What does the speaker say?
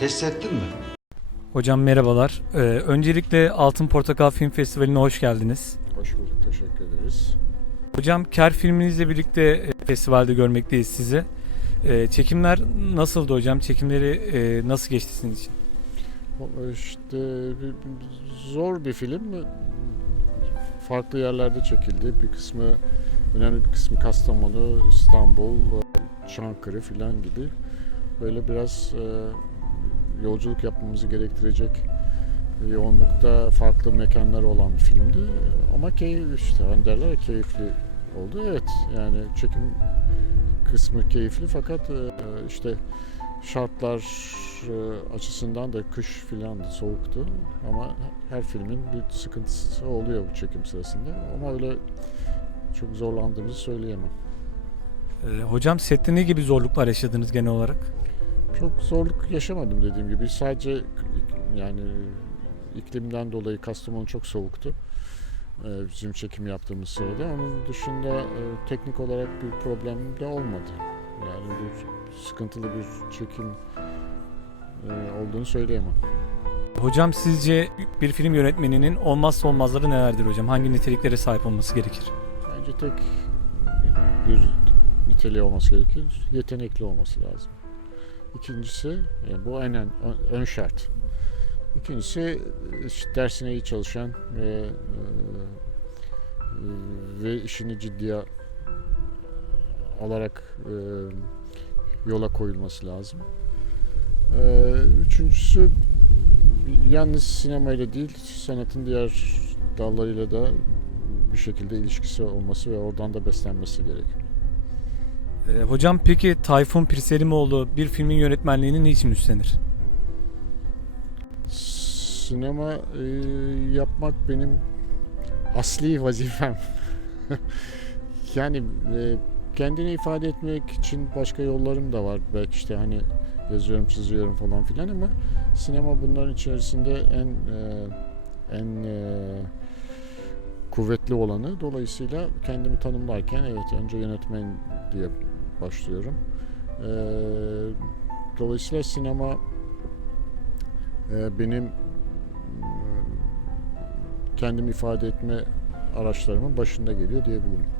Test ettin mi? Hocam merhabalar. Ee, öncelikle Altın Portakal Film Festivali'ne hoş geldiniz. Hoş bulduk, teşekkür ederiz. Hocam Ker filminizle birlikte e, festivalde görmekteyiz sizi. Ee, çekimler nasıldı hocam? Çekimleri e, nasıl geçti sizin için? İşte bir- bir- zor bir film. Farklı yerlerde çekildi. Bir kısmı, önemli bir kısmı Kastamonu, İstanbul, Çankırı filan gibi. Böyle biraz e, yolculuk yapmamızı gerektirecek yoğunlukta farklı mekanlar olan bir filmdi. Ama keyif işte hani derler keyifli oldu. Evet yani çekim kısmı keyifli fakat e, işte şartlar e, açısından da kış filan soğuktu ama her filmin bir sıkıntısı oluyor bu çekim sırasında ama öyle çok zorlandığımızı söyleyemem. Hocam sette ne gibi zorluklar yaşadınız genel olarak? Çok zorluk yaşamadım dediğim gibi sadece yani iklimden dolayı Kastamonu çok soğuktu e, bizim çekim yaptığımız sırada. Onun dışında e, teknik olarak bir problem de olmadı. Yani bir sıkıntılı bir çekim e, olduğunu söyleyemem. Hocam sizce bir film yönetmeninin olmazsa olmazları nelerdir hocam? Hangi niteliklere sahip olması gerekir? Bence tek bir niteliği olması gerekir. Yetenekli olması lazım. İkincisi, yani bu en ön, ön şart. İkincisi dersine iyi çalışan ve e, e, ve işini ciddiye alarak e, yola koyulması lazım. E, Üçüncüsü yalnız sinemayla değil sanatın diğer dallarıyla da bir şekilde ilişkisi olması ve oradan da beslenmesi gerekiyor. Ee, hocam peki Tayfun Pirselimoğlu bir filmin yönetmenliğini niçin üstlenir? Sinema e, yapmak benim asli vazifem. yani e, kendini ifade etmek için başka yollarım da var. Belki işte hani yazıyorum, çiziyorum falan filan ama sinema bunların içerisinde en e, en e, kuvvetli olanı. Dolayısıyla kendimi tanımlarken evet önce yönetmen diye başlıyorum. E, dolayısıyla sinema e, benim e, kendimi ifade etme araçlarımın başında geliyor diyebilirim.